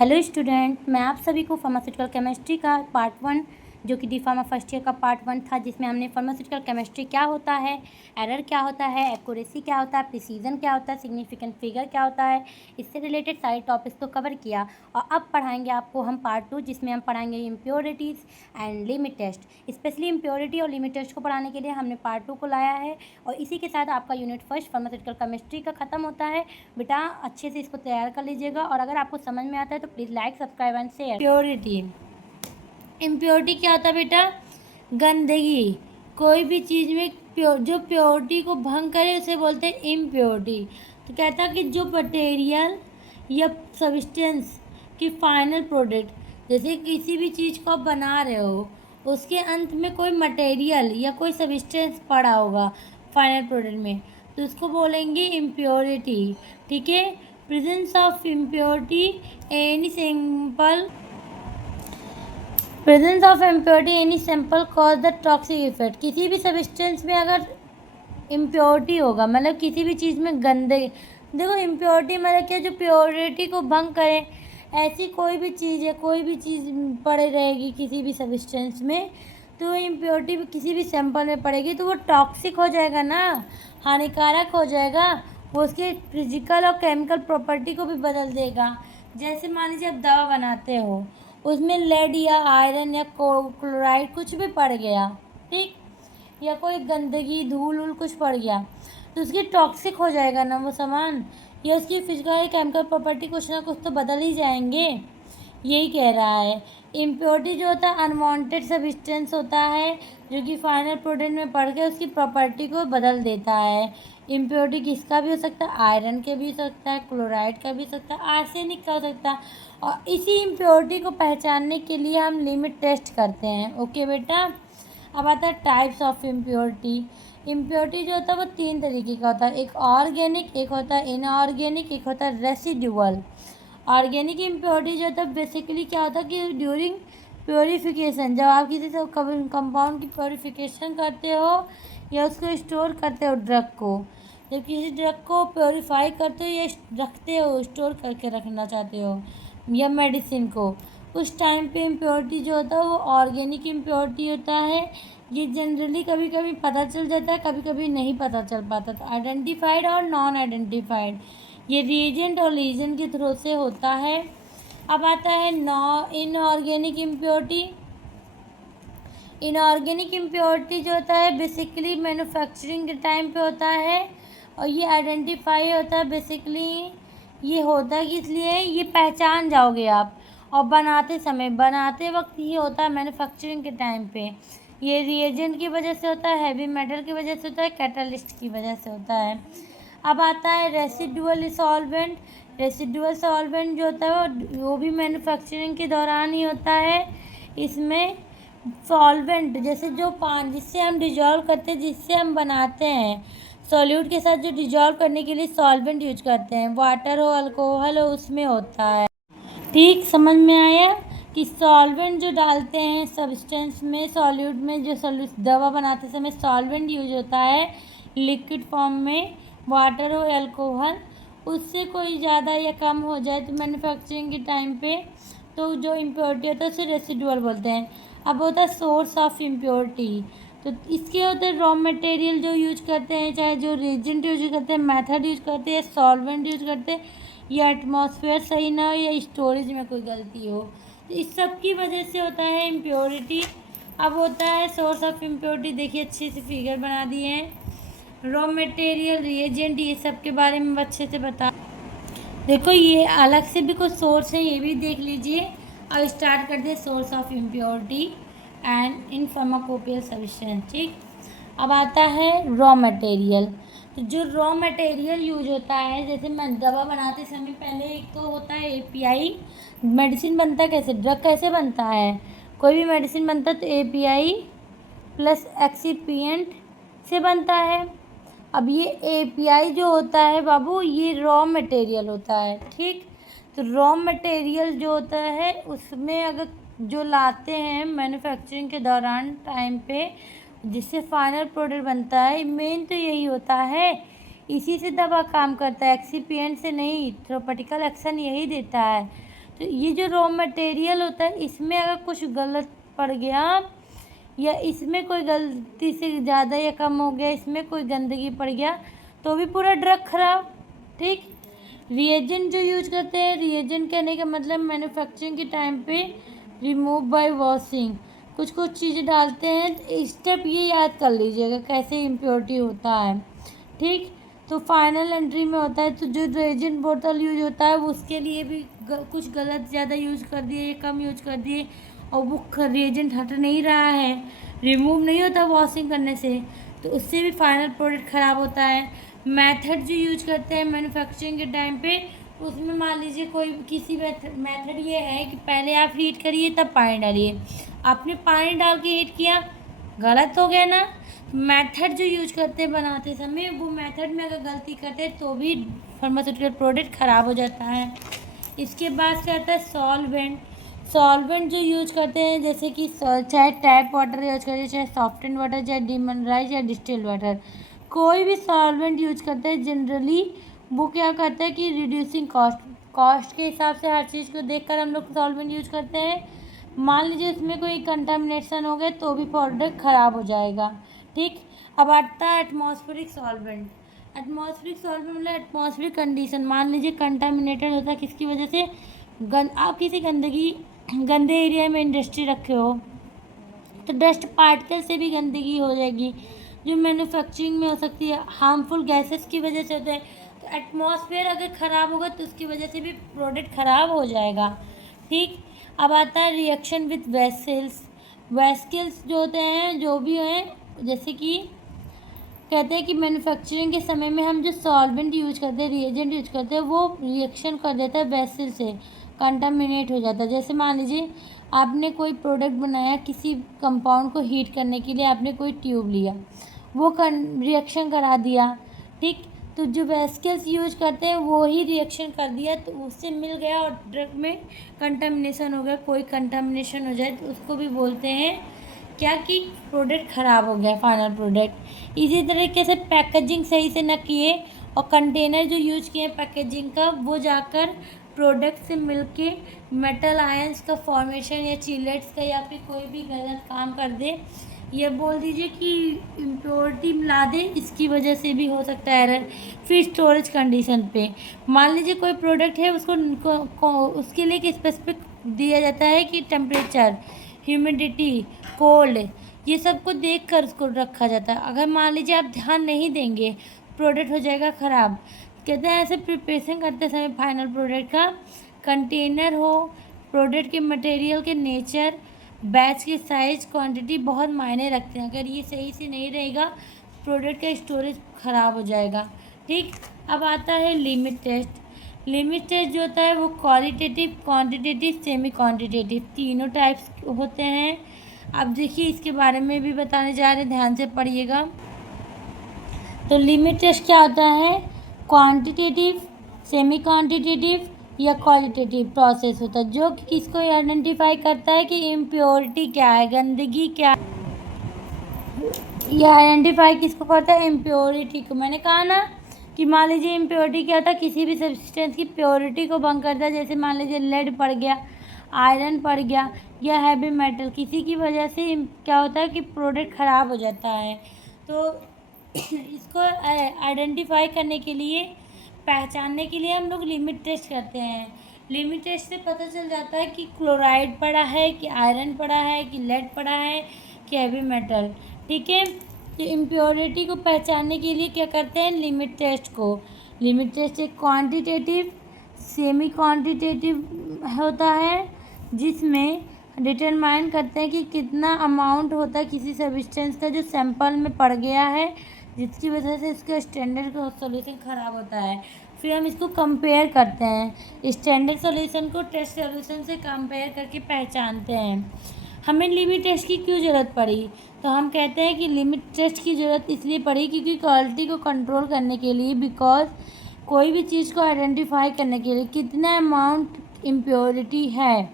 Hello student, मैं आप सभी को फार्मास्यूटिकल केमिस्ट्री का पार्ट 1 जो कि डी फार्मा फर्स्ट ईयर का पार्ट 1 था, जिसमें हमने फार्मास्यूटिकल केमिस्ट्री क्या होता है, एरर क्या होता है, एक्यूरेसी क्या होता है, प्रिसीजन क्या होता है, सिग्निफिकेंट फिगर क्या होता है, इससे रिलेटेड सारे टॉपिक्स को कवर किया। और अब पढ़ाएंगे आपको हम पार्ट 2, जिसमें हम पढ़ाएंगे impurities and limit test. Specially impurity और लिमिट टेस्ट को पढ़ाने के लिए हमने पार्ट 2 को लाया है। और इसी के साथ आपका यूनिट फर्स्ट फार्मास्यूटिकल केमिस्ट्री का ख़त्म होता है। बेटा अच्छे से इसको तैयार कर लीजिएगा, और अगर आपको समझ में आता है तो please like, subscribe and share. Purity, impurity क्या होता है बेटा? गंदगी। कोई भी चीज़ में जो प्योरिटी को भंग करे उसे बोलते हैं इम्प्योरिटी। तो कहता है कि जो मटेरियल या सब्सटेंस की फाइनल प्रोडक्ट, जैसे किसी भी चीज़ को आप बना रहे हो, उसके अंत में कोई मटेरियल या कोई सब्सटेंस पड़ा होगा फाइनल प्रोडक्ट में, तो उसको बोलेंगे इम्प्योरिटी। ठीक है। Presence of impurity any simple presence of impurity any sample cause the toxic effect. किसी भी सब्सटेंस में अगर इम्प्योरिटी होगा, मतलब किसी भी चीज़ में गंदे, देखो इम्प्योरिटी मतलब क्या, जो प्योरिटी को भंग करे, ऐसी कोई भी चीज़ है, कोई भी चीज़ पड़े रहेगी किसी भी सब्सटेंस में, तो इम्प्योरिटी किसी भी सैंपल में पड़ेगी तो वो टॉक्सिक हो जाएगा ना, हानिकारक हो जाएगा। वो उसके फिजिकल और केमिकल प्रॉपर्टी को भी बदल देगा। जैसे मान लीजिए आप दवा बनाते हो, उसमें लेड या आयरन या क्लोराइड कुछ भी पड़ गया, ठीक, या कोई गंदगी धूल वूल कुछ पड़ गया, तो उसकी टॉक्सिक हो जाएगा ना वो सामान, या उसकी फिजिकल केमिकल प्रॉपर्टी कुछ ना कुछ तो बदल ही जाएंगे। यही कह रहा है। इम्प्योरिटी जो होता है अनवांटेड सब्सटेंस होता है, जो कि फाइनल प्रोडक्ट में पड़ के उसकी प्रॉपर्टी को बदल देता है। इम्प्योरिटी किसका भी हो सकता है, आयरन के भी हो सकता है, क्लोराइड का भी हो सकता है, आर्सेनिक का हो सकता है। और इसी इम्प्योरिटी को पहचानने के लिए हम लिमिट टेस्ट करते हैं। ओके बेटा। अब आता है टाइप्स ऑफ इम्प्योरिटी। इम्प्योरिटी जो होता है वो 3 तरीके का होता है, एक ऑर्गेनिक, एक होता है इनऑर्गेनिक, एक होता है रेसिडुअल। ऑर्गेनिक इम्प्योरिटी जो होता है बेसिकली क्या होता है कि ड्यूरिंग प्योरीफिकेशन, जब आप किसी से कंपाउंड की प्योरीफिकेशन करते हो या उसको स्टोर करते हो ड्रग को, जब किसी ड्रग को प्योरीफाई करते हो या रखते हो, स्टोर करके रखना चाहते हो, या मेडिसिन को, उस टाइम पे इम्प्योरिटी जो होता है वो ऑर्गेनिक इम्प्योरिटी होता है। ये जनरली कभी कभी पता चल जाता है, कभी कभी नहीं पता चल पाता। तो आइडेंटिफाइड और नॉन आइडेंटिफाइड, ये रीजेंट और लीजन के थ्रू से होता है। अब आता है इनऑर्गेनिक इम्प्योरिटी। इनऑर्गेनिक इम्प्योरिटी जो होता है बेसिकली मैन्युफैक्चरिंग के टाइम पे होता है, और ये आइडेंटिफाई होता है बेसिकली, ये होता है कि इसलिए ये पहचान जाओगे आप, और बनाते वक्त ये होता है मैन्युफैक्चरिंग के टाइम पे। ये रिएजेंट की वजह से होता है, हैवी मेटल की वजह से होता है, कैटलिस्ट की वजह से होता है। अब आता है रेसिडुअल सॉल्वेंट। रेसिडुअल सॉल्वेंट जो होता है वो भी मैन्युफैक्चरिंग के दौरान ही होता है। इसमें सॉल्वेंट जैसे जो पानी जिससे हम डिजॉल्व करते हैं, जिससे हम बनाते हैं, सॉल्यूट के साथ जो डिजॉल्व करने के लिए सॉल्वेंट यूज करते हैं, वाटर हो, अल्कोहल हो, उसमें होता है। ठीक समझ में आया कि सॉल्वेंट जो डालते हैं सब्सटेंस में, सॉल्यूट में, जो दवा बनाते समय सॉल्वेंट यूज होता है लिक्विड फॉर्म में, वाटर हो, अल्कोहल, उससे कोई ज़्यादा या कम हो जाए तो मैन्युफैक्चरिंग के टाइम पे तो जो इम्प्योरिटी होता है उसे रेसिडुअल बोलते हैं। अब होता है सोर्स ऑफ इम्प्योरिटी। तो इसके होते हैं रॉ मटेरियल जो यूज करते हैं, चाहे जो रिएजेंट यूज करते हैं, मेथड यूज करते हैं, सॉल्वेंट यूज करते हैं, या एटमॉस्फेयर सही ना हो, या स्टोरेज में कोई गलती हो, तो इस सब की वजह से होता है इम्प्योरिटी। अब होता है सोर्स ऑफ इम्प्योरिटी। देखिए अच्छे से फिगर बना दिए हैं। रॉ मटेरियल, रिएजेंट, ये सब के बारे में अच्छे से बता। देखो ये अलग से भी कुछ सोर्स है, ये भी देख लीजिए। अब स्टार्ट करते हैं source of impurity and in pharmacopoeial substance. ठीक। अब आता है रॉ मटेरियल। तो जो रॉ मटेरियल यूज होता है, जैसे मैं दवा बनाते समय पहले एक तो होता है एपीआई। मेडिसिन बनता है कैसे, ड्रग कैसे बनता है, कोई भी मेडिसिन बनता है तो एपीआई प्लस एक्सीपिएंट से बनता है। अब ये एपीआई जो होता है बाबू, ये रॉ मटेरियल होता है। ठीक। तो रॉ मटेरियल जो होता है उसमें अगर जो लाते हैं मैन्युफैक्चरिंग के दौरान टाइम पे, जिससे फाइनल प्रोडक्ट बनता है, मेन तो यही होता है, इसी से दवा काम करता है, एक्सीपिएंट से नहीं। थेरेपेटिकल एक्शन यही देता है। तो ये जो रॉ मटेरियल होता है इसमें अगर कुछ गलत पड़ गया या इसमें कोई गलती से ज़्यादा या कम हो गया, इसमें कोई गंदगी पड़ गया तो भी पूरा ड्रग खराब। ठीक। रिएजेंट जो यूज करते हैं, रिएजेंट कहने का मतलब मैन्युफैक्चरिंग के टाइम पे रिमूव बाय वॉशिंग कुछ कुछ चीज़ें डालते हैं। स्टेप ये याद कर लीजिएगा कैसे इम्प्योरिटी होता है। ठीक। तो फाइनल एंट्री में होता है तो जो रिएजेंट बोतल यूज होता है उसके लिए भी कुछ गलत ज़्यादा यूज कर दिए या कम यूज कर दिए और वो रिएजेंट हट नहीं रहा है, रिमूव नहीं होता वॉशिंग करने से, तो उससे भी फाइनल प्रोडक्ट ख़राब होता है। मेथड जो यूज करते हैं मैन्युफैक्चरिंग के टाइम पे, उसमें मान लीजिए कोई किसी मेथड ये है कि पहले आप हीट करिए तब पानी डालिए, आपने पानी डाल के हीट किया, गलत हो गया ना। मेथड जो यूज करते हैं बनाते समय, वो मेथड में अगर गलती करते तो भी फार्मास्यूटिकल प्रोडक्ट ख़राब हो जाता है। इसके बाद से आता है सॉल्वेंट। सॉल्वेंट जो यूज करते हैं जैसे कि चाहे टैप वाटर यूज करिए, चाहे सॉफ्टेंड वाटर, चाहे डिमिनराइज या डिस्टिल्ड वाटर, कोई भी सॉल्वेंट यूज करते हैं जनरली वो क्या करता है कि रिड्यूसिंग कॉस्ट के हिसाब से हर चीज़ को देखकर हम लोग सॉल्वेंट यूज करते हैं। मान लीजिए इसमें कोई कंटामिनेशन हो गया तो भी प्रोडक्ट ख़राब हो जाएगा। ठीक। अब आता है एटमॉस्फेरिक सॉल्वेंट। एटमॉस्फेरिक सॉल्वेंट मतलब एटमॉस्फेरिक कंडीशन, मान लीजिए कंटामिनेटेड होता है किसकी वजह से, आप किसी गंदे एरिया में इंडस्ट्री रखे हो तो डस्ट पार्टिकल से भी गंदगी हो जाएगी जो मैन्युफैक्चरिंग में हो सकती है, हार्मफुल गैसेस की वजह से होता है। तो एटमॉस्फेयर अगर ख़राब होगा तो उसकी वजह से भी प्रोडक्ट ख़राब हो जाएगा। ठीक। अब आता है रिएक्शन विथ वेसल्स। वेसल्स जो होते हैं जो भी हैं, जैसे कि कहते हैं कि मैन्युफैक्चरिंग के समय में हम जो सॉल्वेंट यूज करते हैं, रिएजेंट यूज करते हैं, वो रिएक्शन कर देता है वेसल से, कंटामिनेट हो जाता है। जैसे मान लीजिए आपने कोई प्रोडक्ट बनाया, किसी कंपाउंड को हीट करने के लिए आपने कोई ट्यूब लिया, वो रिएक्शन करा दिया। ठीक। तो जो वेस्कल्स यूज करते हैं वो ही रिएक्शन कर दिया तो उससे मिल गया और ड्रग में कंटामिनेशन हो गया, कोई कंटामिनेशन हो जाए तो उसको भी बोलते हैं क्या कि प्रोडक्ट ख़राब हो गया, फाइनल प्रोडक्ट। इसी तरीके से पैकेजिंग सही से न किए और कंटेनर जो यूज किए पैकेजिंग का, वो जाकर प्रोडक्ट से मिलके मेटल आयंस का फॉर्मेशन या चिलेट्स का या फिर कोई भी गलत काम कर दे, ये बोल दीजिए कि इम्प्योरिटी मिला दे, इसकी वजह से भी हो सकता है एरर। फिर स्टोरेज कंडीशन पे मान लीजिए कोई प्रोडक्ट है उसको उसके लिए एक स्पेसिफिक दिया जाता है कि टेम्परेचर, ह्यूमिडिटी, कोल्ड, ये सब को देख कर उसको रखा जाता है। अगर मान लीजिए आप ध्यान नहीं देंगे प्रोडक्ट हो जाएगा ख़राब। कहते हैं ऐसे प्रिपरेशन करते समय फाइनल प्रोडक्ट का, कंटेनर हो, प्रोडक्ट के मटेरियल के नेचर, बैच की साइज, क्वांटिटी बहुत मायने रखते हैं। अगर ये सही से नहीं रहेगा प्रोडक्ट का स्टोरेज ख़राब हो जाएगा। ठीक। अब आता है लिमिट टेस्ट। लिमिट टेस्ट जो होता है वो क्वालिटेटिव, क्वांटिटेटिव, सेमी क्वांटिटेटिव तीनों टाइप्स होते हैं। अब देखिए इसके बारे में भी बताने जा रहे हैं, ध्यान से पढ़िएगा। तो लिमिट टेस्ट क्या होता है, क्वांटिटेटिव, सेमी क्वांटिटेटिव या क्वालिटेटिव प्रोसेस होता है जो कि किसको आइडेंटिफाई करता है कि इम्प्योरिटी क्या है, गंदगी क्या है। ये आइडेंटिफाई किसको करता है, इम्प्योरिटी को। मैंने कहा ना कि मान लीजिए इम्प्योरिटी क्या होता है, किसी भी सब्सटेंस की प्योरिटी को भंग करता है। जैसे मान लीजिए लेड पड़ गया, आयरन पड़ गया या हैवी मेटल, किसी की वजह से क्या होता है कि प्रोडक्ट ख़राब हो जाता है। तो इसको आइडेंटिफाई करने के लिए, पहचानने के लिए हम लोग लिमिट टेस्ट करते हैं। लिमिट टेस्ट से पता चल जाता है कि क्लोराइड पड़ा है, कि आयरन पड़ा है, कि लेड पड़ा है, कि हैवी मेटल। ठीक है। तो इम्प्योरिटी को पहचानने के लिए क्या करते हैं, लिमिट टेस्ट को। लिमिट टेस्ट एक क्वांटिटेटिव, सेमी क्वांटिटेटिव होता है जिसमें डिटरमाइन करते हैं कि कितना अमाउंट होता है किसी सब्सटेंस का जो सैंपल में पड़ गया है, जिसकी वजह से इसका स्टैंडर्ड का सॉल्यूशन ख़राब होता है। फिर हम इसको कंपेयर करते हैं, स्टैंडर्ड सॉल्यूशन को टेस्ट सॉल्यूशन से कंपेयर करके पहचानते हैं। हमें लिमिट टेस्ट की क्यों ज़रूरत पड़ी, तो हम कहते हैं कि लिमिट टेस्ट की ज़रूरत इसलिए पड़ी क्योंकि क्वालिटी को कंट्रोल करने के लिए, बिकॉज कोई भी चीज़ को आइडेंटिफाई करने के लिए कितना अमाउंट इम्प्योरिटी है,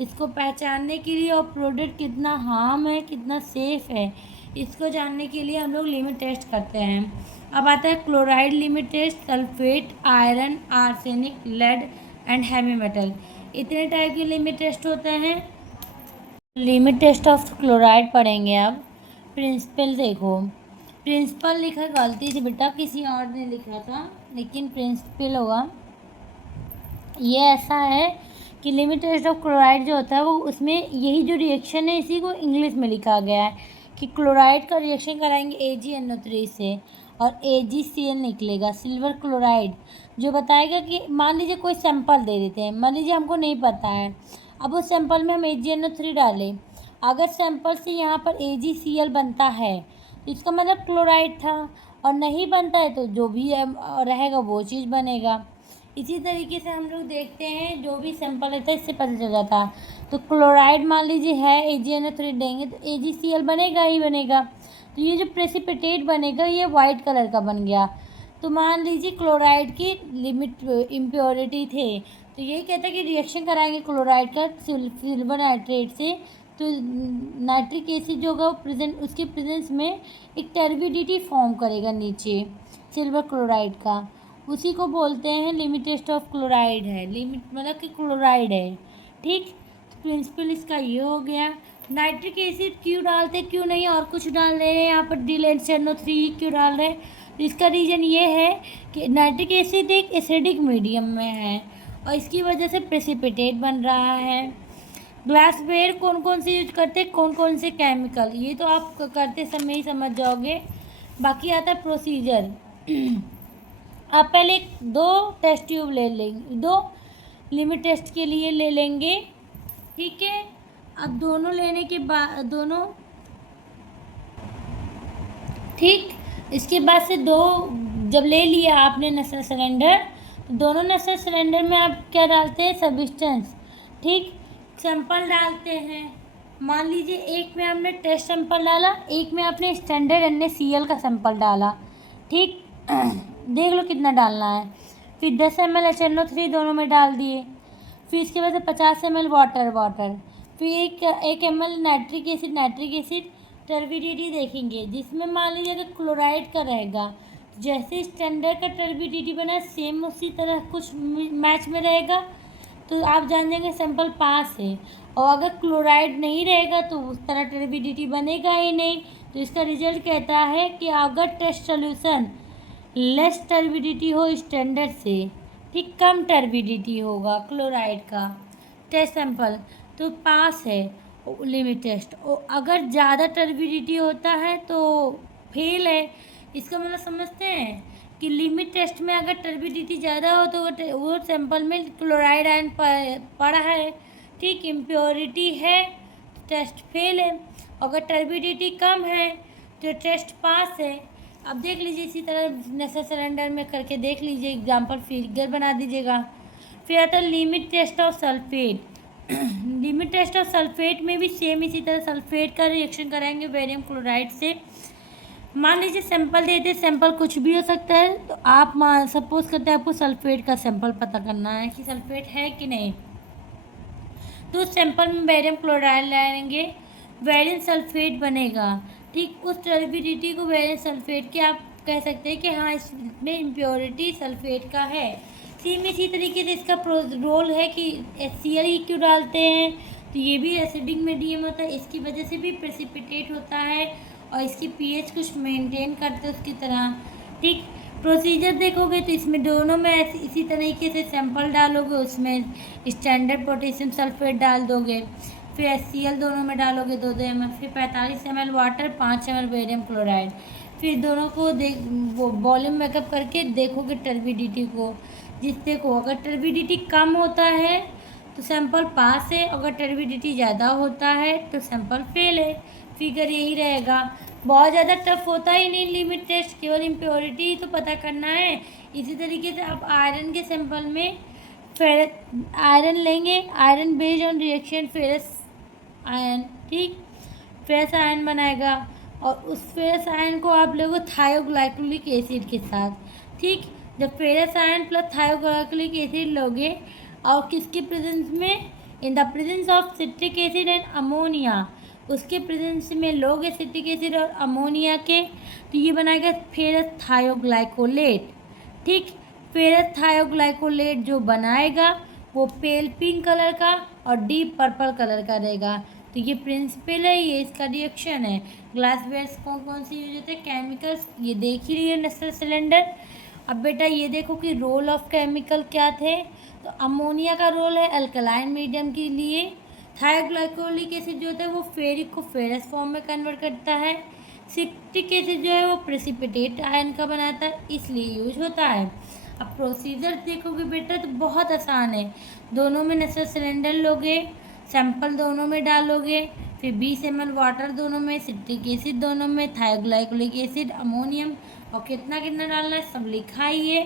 इसको पहचानने के लिए, और प्रोडक्ट कितना हार्म है, कितना सेफ़ है, इसको जानने के लिए हम लोग लिमिट टेस्ट करते हैं। अब आता है chloride limit test, sulphate, iron, arsenic, lead and heavy metal. इतने टाइप के लिमिट टेस्ट होते हैं। लिमिट टेस्ट ऑफ क्लोराइड पढ़ेंगे अब। प्रिंसिपल देखो, प्रिंसिपल लिखा गलती से बेटा, किसी और ने लिखा था, लेकिन प्रिंसिपल होगा। ये ऐसा है कि लिमिट टेस्ट ऑफ क्लोराइड जो होता है वो उसमें यही जो रिएक्शन है इसी को इंग्लिश में लिखा गया है कि क्लोराइड का रिएक्शन कराएंगे AgNO3 से और AgCl निकलेगा, सिल्वर क्लोराइड, जो बताएगा कि मान लीजिए कोई सैंपल दे देते हैं, मान लीजिए हमको नहीं पता है, अब उस सैंपल में हम AgNO3 डालें, अगर सैंपल से यहाँ पर AgCl बनता है तो इसका मतलब क्लोराइड था, और नहीं बनता है तो जो भी रहेगा वो चीज़ बनेगा। इसी तरीके से हम लोग देखते हैं जो भी सैंपल रहता है इससे पता चल जाता है। तो क्लोराइड मान लीजिए है, AgNO3 देंगे तो AgCl बनेगा ही बनेगा। तो ये जो प्रेसिपिटेट बनेगा ये वाइट कलर का बन गया। तो मान लीजिए क्लोराइड की लिमिट इम्प्योरिटी थे, तो यही कहता है कि रिएक्शन कराएंगे क्लोराइड का सिल्वर नाइट्रेट से, तो नाइट्रिक एसिड जो होगा वो प्रेजेंट, उसके प्रेजेंस में एक टर्बिडिटी फॉर्म करेगा नीचे सिल्वर क्लोराइड का, उसी को बोलते हैं लिमिट टेस्ट ऑफ क्लोराइड है। लिमिट मतलब कि क्लोराइड है, ठीक। तो प्रिंसिपल इसका ये हो गया। नाइट्रिक एसिड क्यों डालते, क्यों नहीं और कुछ डाल रहे हैं यहाँ पर DNCNO3 क्यों डाल रहे हैं, तो इसका रीज़न ये है कि नाइट्रिक एसिड एक एसिडिक मीडियम में है और इसकी वजह से प्रेसिपिटेट बन रहा है। ग्लासवेयर कौन कौन से यूज करते हैं, कौन कौन से केमिकल, ये तो आप करते समय ही समझ जाओगे। बाकी आता है प्रोसीजर। आप पहले 2 टेस्ट ट्यूब ले लेंगे, 2 लिमिट टेस्ट के लिए ले लेंगे, ठीक है। अब दोनों लेने के बाद दोनों, ठीक, इसके बाद से 2 जब ले लिया आपने नसर सिलेंडर, तो दोनों नसर सिलेंडर में आप क्या डालते हैं, सब्सटेंस, ठीक, सैंपल डालते हैं। मान लीजिए एक में आपने टेस्ट सैंपल डाला, एक में आपने स्टैंडर्ड NaCl का सैंपल डाला, ठीक। देख लो कितना डालना है। फिर 10 ml HNO3 दोनों में डाल दिए। फिर इसके बाद 50 ml वाटर, फिर 1 ml नाइट्रिक एसिड टर्बिडिटी देखेंगे, जिसमें मान लीजिए अगर क्लोराइड का रहेगा, जैसे स्टैंडर्ड का टर्बिडिटी बना सेम उसी तरह कुछ मैच में रहेगा, तो आप जान जाएंगे सैंपल पास है। और अगर क्लोराइड नहीं रहेगा तो उस तरह टर्बिडिटी बनेगा ही नहीं। तो इसका रिजल्ट कहता है कि अगर टेस्ट सोल्यूशन लेस टर्बिडिटी हो स्टैंडर्ड से, ठीक, कम टर्बिडिटी होगा क्लोराइड का टेस्ट सैंपल, तो पास है लिमिट टेस्ट। और अगर ज़्यादा टर्बिडिटी होता है तो फेल है। इसका मतलब समझते हैं कि लिमिट टेस्ट में अगर टर्बिडिटी ज़्यादा हो तो वो सैंपल में क्लोराइड आयन पड़ा है, ठीक, इम्प्योरिटी है, टेस्ट फेल है। अगर टर्बिडिटी कम है तो टेस्ट पास है। अब देख लीजिए इसी तरह नसर सिलेंडर में करके देख लीजिए, एग्जाम्पल फिगर बना दीजिएगा। फिर आता है limit test of sulphate. Limit test of sulphate में भी सेम इसी तरह सल्फेट का रिएक्शन कराएंगे बेरियम क्लोराइड से। मान लीजिए सैंपल देते, सैंपल कुछ भी हो सकता है, तो आप सपोज करते हैं आपको सल्फेट का सैंपल पता करना है कि सल्फेट है कि नहीं, तो उस सैंपल में बेरियम क्लोराइड लाएंगे, बेरियम सल्फेट बनेगा, ठीक। उस टर्बिडिटी को बेरियम सल्फेट के आप कह सकते हैं कि हाँ इसमें इम्प्योरिटी सल्फेट का है। सेम इसी तरीके से इसका रोल है कि HCl ही क्यों डालते हैं, तो ये भी एसिडिक मीडियम होता है, इसकी वजह से भी प्रेसिपिटेट होता है और इसकी pH कुछ मेंटेन करते हैं उसकी तरह, ठीक। प्रोसीजर देखोगे तो इसमें दोनों में इसी तरीके से सैंपल डालोगे, उसमें स्टैंडर्ड पोटेशियम सल्फेट डाल दोगे, फिर HCl दोनों में डालोगे 2-2 ml, फिर 45 ml water, 5 ml barium chloride, फिर दोनों को वो वॉल्यूम मेकअप करके देखोगे टर्बिडिटी को, जिससे को अगर टर्बिडिटी कम होता है तो सैंपल पास है, अगर टर्बिडिटी ज़्यादा होता है तो सैंपल फेल है। फिगर यही रहेगा। बहुत ज़्यादा टफ होता ही नहीं लिमिट टेस्ट, केवल इम्प्योरिटी ही तो पता करना है। इसी तरीके से आप आयरन के सैंपल में आयरन लेंगे, iron based on reaction ferrous ion, ठीक, फेरस आयन बनाएगा और उस फेरस आयन को आप लोगों थायोग्लाइकोलिक एसिड के साथ, ठीक। जब फेरस आयन प्लस थायोग्लाइकोलिक एसिड लोगे और किसके प्रेजेंस में, in the presence of citric acid and ammonia, उसके प्रेजेंस में लोगे सिट्रिक एसिड और अमोनिया के, तो ये बनाएगा फेरस थायोग्लाइकोलेट, ठीक। फेरस थायोग्लाइकोलेट जो बनाएगा वो पेल पिंक कलर का और डीप पर्पल कलर का रहेगा। तो ये प्रिंसिपल है, ये इसका रिएक्शन है। ग्लास वेयर्स कौन कौन से यूज होते हैं, केमिकल्स, ये देख ही रही है नेचुरल सिलेंडर। अब बेटा ये देखो कि रोल ऑफ केमिकल क्या थे। तो अमोनिया का रोल है अल्कलाइन मीडियम के लिए। थायोग्लाइकोलिक एसिड जो होता है वो फेरिक को फेरस फॉर्म में कन्वर्ट करता है। सिट्रिक एसिड जो है वो प्रेसिपिटेट आयन का बनाता है, इसलिए यूज होता है। अब प्रोसीजर देखोगे बेटा तो बहुत आसान है। दोनों में नेचुरल सिलेंडर लोगे, सैंपल दोनों में डालोगे, फिर 20 ml वाटर दोनों में, सिट्रिक एसिड दोनों में, थायोग्लाइकोलिक एसिड, अमोनियम, और कितना कितना डालना है सब लिखा ही है।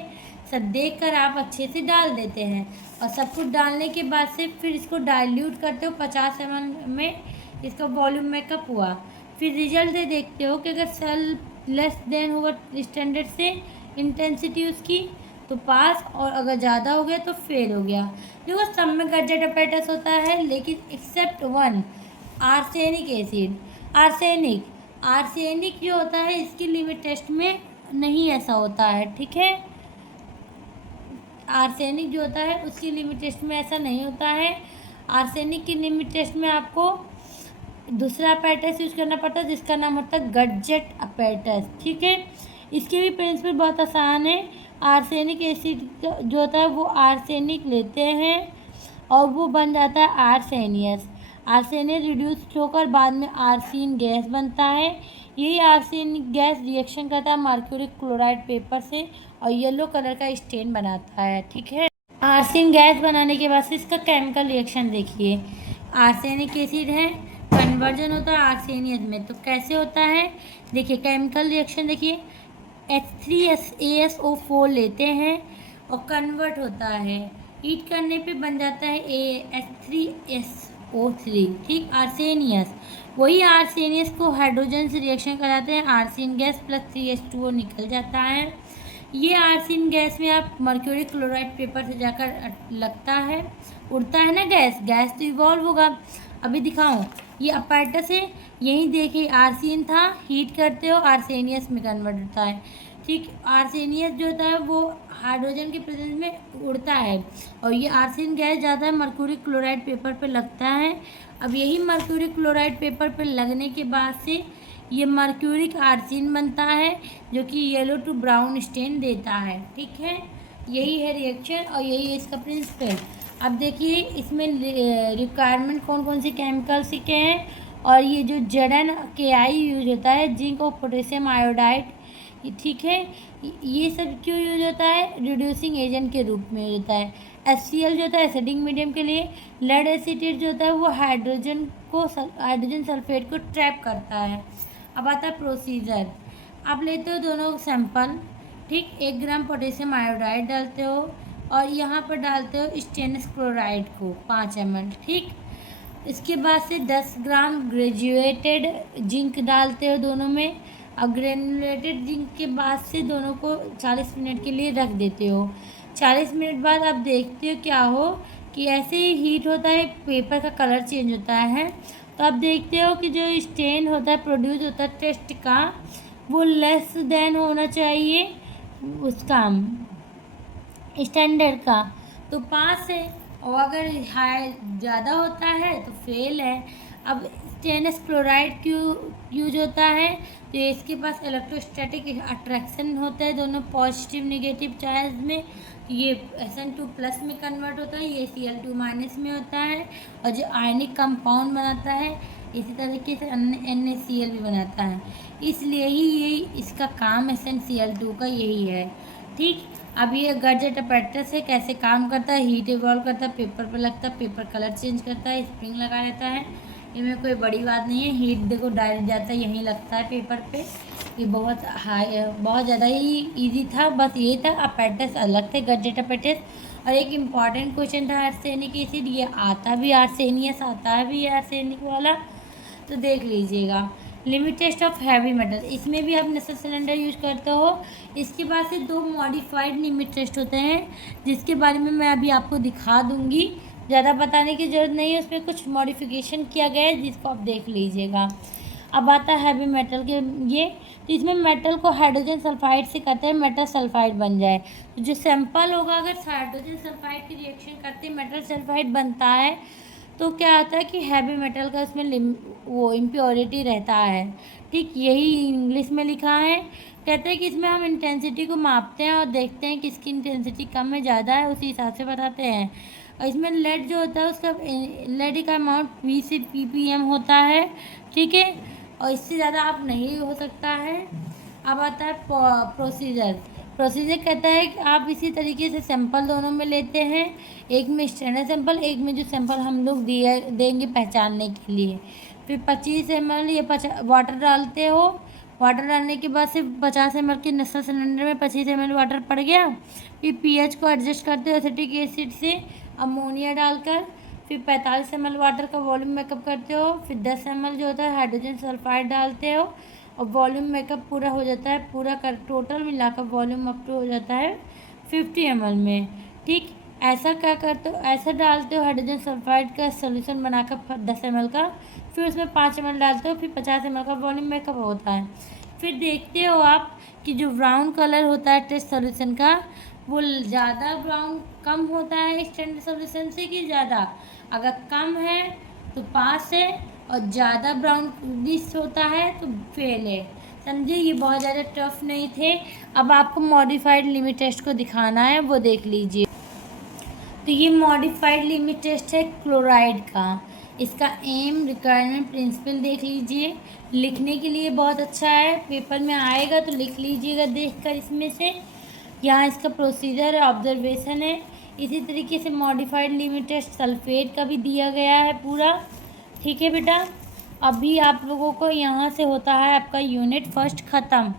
सब देख कर आप अच्छे से डाल देते हैं और सब कुछ डालने के बाद से फिर इसको डाइल्यूट करते हो 50 ml में, इसका वॉल्यूम मेकअप हुआ। फिर रिजल्ट दे देखते हो कि अगर सेल लेस देन होगा स्टैंडर्ड से इंटेंसिटी उसकी तो पास, और अगर ज़्यादा हो गया तो फेल हो गया। देखो सब में गैजेट अपैरेटस होता है, लेकिन except one, arsenic acid. Arsenic जो होता है इसकी लिमिट टेस्ट में नहीं ऐसा होता है, ठीक है। आर्सेनिक जो होता है उसकी लिमिट टेस्ट में ऐसा नहीं होता है। आर्सेनिक की लिमिट टेस्ट में आपको दूसरा अपैरेटस यूज करना पड़ता है जिसका नाम होता है गैजेट अपैरेटस, ठीक है। इसके भी प्रिंसिपल बहुत आसान है। आर्सेनिक एसिड जो होता है वो आर्सेनिक लेते हैं और वो बन जाता है आर्सेनियस। आर्सेनियस रिड्यूस होकर बाद में आर्सेन गैस बनता है। यही आर्सेनिक गैस रिएक्शन करता है मर्क्यूरिक क्लोराइड पेपर से और येलो कलर का स्टेन बनाता है, ठीक है। आर्सेन गैस बनाने के बाद से इसका केमिकल रिएक्शन देखिए। आर्सेनिक एसिड है, कन्वर्जन होता है आर्सेनियस में, तो कैसे होता है देखिए। केमिकल रिएक्शन देखिए, H3ASO4 लेते हैं और कन्वर्ट होता है, हीट करने पे बन जाता है H3SO3, ठीक, आर्सेनियस। वही आर्सेनियस को हाइड्रोजन से रिएक्शन कराते हैं, आर्सेन गैस प्लस 3H2O निकल जाता है। ये आर्सेन गैस में आप मर्क्यूरी क्लोराइड पेपर से जाकर लगता है, उड़ता है ना गैस तो इवॉल्व होगा। अभी दिखाऊं, ये अपैरेटस है, यही देखिए आर्सेन था, हीट करते हो आर्सेनियस में कन्वर्ट होता है, ठीक। आर्सेनियस जो होता है वो हाइड्रोजन के प्रेजेंस में उड़ता है और ये आर्सेन गैस जाता है मर्क्यूरी क्लोराइड पेपर पे लगता है। अब यही मर्क्यूरी क्लोराइड पेपर पे लगने के बाद से ये मर्क्यूरिक आर्सेन बनता है जो कि येलो टू ब्राउन स्टेन देता है, ठीक है। यही है रिएक्शन और यही है इसका प्रिंसिपल। अब देखिए इसमें रिक्वायरमेंट कौन कौन से केमिकल्स के हैं, और ये जो ZnKi यूज होता है, जिंक और पोटेशियम आयोडाइड, ठीक है। ये सब क्यों यूज होता है, रिड्यूसिंग एजेंट के रूप में यूज होता है। HCl जो होता है एसिडिक मीडियम के लिए। लेड एसीटेट जो होता है वो हाइड्रोजन सल्फेट को ट्रैप करता है। अब आता है प्रोसीजर। आप लेते हो दोनों सैंपल, ठीक, 1 ग्राम पोटेशियम आयोडाइड डालते हो और यहाँ पर डालते हो स्टेनलेस क्लोराइड को 5 ml, ठीक। इसके बाद से 10 ग्राम ग्रेजुएटेड जिंक डालते हो दोनों में। अब ग्रेनुलेटेड जिंक के बाद से दोनों को 40 मिनट के लिए रख देते हो। 40 मिनट बाद आप देखते हो क्या हो कि ऐसे ही हीट होता है, पेपर का कलर चेंज होता है। तो आप देखते हो कि जो स्टेन होता है प्रोड्यूस होता है टेस्ट का, वो लेस देन होना चाहिए उसका स्टैंडर्ड का, तो पास है, और अगर हाई ज़्यादा होता है तो फेल है। अब स्टेनलेस क्लोराइड क्यों यूज होता है, तो इसके पास इलेक्ट्रोस्टैटिक अट्रैक्शन होता है दोनों पॉजिटिव नेगेटिव चार्ज में। ये Sn2+ में कन्वर्ट होता है, ये Cl2- में होता है, और जो आयनिक कंपाउंड बनाता है इसी तरीके से NaCl भी बनाता है, इसलिए ही ये इसका काम SnCl2 का यही है, ठीक। अब ये गैजेट अपैरेटस है, कैसे काम करता है, हीट इवॉल्व करता है, पेपर पे लगता है, पेपर कलर चेंज करता है, स्प्रिंग लगा देता है, इनमें कोई बड़ी बात नहीं है। हीट देखो डायरेक्ट जाता है, यहीं लगता है पेपर पे। ये बहुत ज़्यादा ही इजी था, बस ये था, अपैरेटस अलग थे गैजेट अपैरेटस। और एक इम्पॉर्टेंट क्वेश्चन था आर्सेनिक एसिड, ये आता भी आर्सेनियस आता है भी आर्सेनिक वाला, तो देख लीजिएगा। Limit test of heavy metal, इसमें भी आप नेचुरल सिलेंडर यूज करते हो। इसके बाद से 2 मॉडिफाइड लिमिट टेस्ट होते हैं जिसके बारे में मैं अभी आपको दिखा दूंगी, ज़्यादा बताने की ज़रूरत नहीं है, उसमें कुछ मॉडिफिकेशन किया गया है जिसको आप देख लीजिएगा। अब आता है हैवी मेटल के ये, तो इसमें मेटल को हाइड्रोजन सल्फाइड से कहते हैं मेटल सल्फाइड बन जाए। तो जो सैंपल होगा अगर हाइड्रोजन सल्फाइड की रिएक्शन करते मेटल सल्फाइड बनता है तो क्या आता है कि हैवी मेटल का उसमें वो इम्प्योरिटी रहता है। ठीक यही इंग्लिश में लिखा है। कहते हैं कि इसमें हम इंटेंसिटी को मापते हैं और देखते हैं कि इसकी इंटेंसिटी कम है ज़्यादा है, उसी हिसाब से बताते हैं। और इसमें लेड जो होता है उसका लेड का अमाउंट 20 से ppm होता है। ठीक है, और इससे ज़्यादा आप नहीं हो सकता है। अब आता है प्रोसीजर। प्रोसीजर कहता है कि आप इसी तरीके से सैंपल दोनों में लेते हैं, एक में स्टैंडर्ड सैंपल, एक में जो सैंपल हम लोग देंगे पहचानने के लिए। फिर 25 ml या वाटर डालते हो। वाटर डालने के बाद से 50 ml के नस्ल सिलेंडर में 25 ml वाटर पड़ गया। फिर pH को एडजस्ट करते हो एसिटिक एसिड से अमोनिया डालकर। फिर 45 ml वाटर का वॉल्यूम मेकअप करते हो। फिर 10 ml जो होता है हाइड्रोजन सल्फाइड डालते हो और वॉल्यूम मेकअप पूरा हो जाता है। पूरा कर टोटल मिलाकर वॉल्यूम अप टू हो जाता है 50 ml में। ठीक, ऐसा क्या करते हो, ऐसा डालते हो हाइड्रोजन सल्फाइड का सोल्यूशन बनाकर 10 ml का। फिर उसमें 5 ml डालते हो, फिर 50 ml का वॉल्यूम मेकअप होता है। फिर देखते हो आप कि जो ब्राउन कलर होता है टेस्ट सोल्यूशन का वो ज़्यादा ब्राउन कम होता है स्टैंडर्ड सोल्यूशन से कि ज़्यादा। अगर कम है तो पास है और ज़्यादा ब्राउन डिश होता है तो फेल है। समझे, ये बहुत ज़्यादा टफ नहीं थे। अब आपको मॉडिफाइड लिमिट टेस्ट को दिखाना है, वो देख लीजिए। तो ये मॉडिफाइड लिमिट टेस्ट है क्लोराइड का। इसका एम रिक्वायरमेंट प्रिंसिपल देख लीजिए, लिखने के लिए बहुत अच्छा है, पेपर में आएगा तो लिख लीजिएगा देखकर इसमें से। यहाँ इसका प्रोसीजर है, ऑब्जर्वेशन है। इसी तरीके से मॉडिफाइड लिमिट टेस्ट सल्फेट का भी दिया गया है पूरा। ठीक है बेटा, अभी आप लोगों को यहाँ से होता है आपका यूनिट फर्स्ट ख़त्म।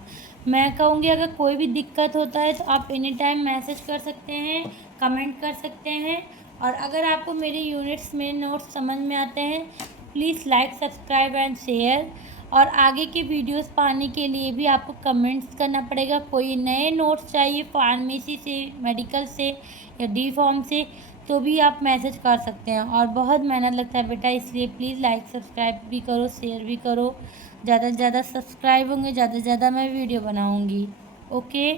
मैं कहूँगी अगर कोई भी दिक्कत होता है तो आप एनी टाइम मैसेज कर सकते हैं, कमेंट कर सकते हैं। और अगर आपको मेरे यूनिट्स मेरे नोट्स समझ में आते हैं please like subscribe and share. और आगे की वीडियोस पाने के लिए भी आपको कमेंट्स करना पड़ेगा। कोई नए नोट्स चाहिए फार्मेसी से, मेडिकल से या डी फॉर्म से तो भी आप मैसेज कर सकते हैं। और बहुत मेहनत लगता है बेटा, इसलिए प्लीज़ लाइक सब्सक्राइब भी करो, शेयर भी करो। ज़्यादा से ज़्यादा सब्सक्राइब होंगे ज़्यादा से ज़्यादा मैं वीडियो बनाऊँगी। ओके।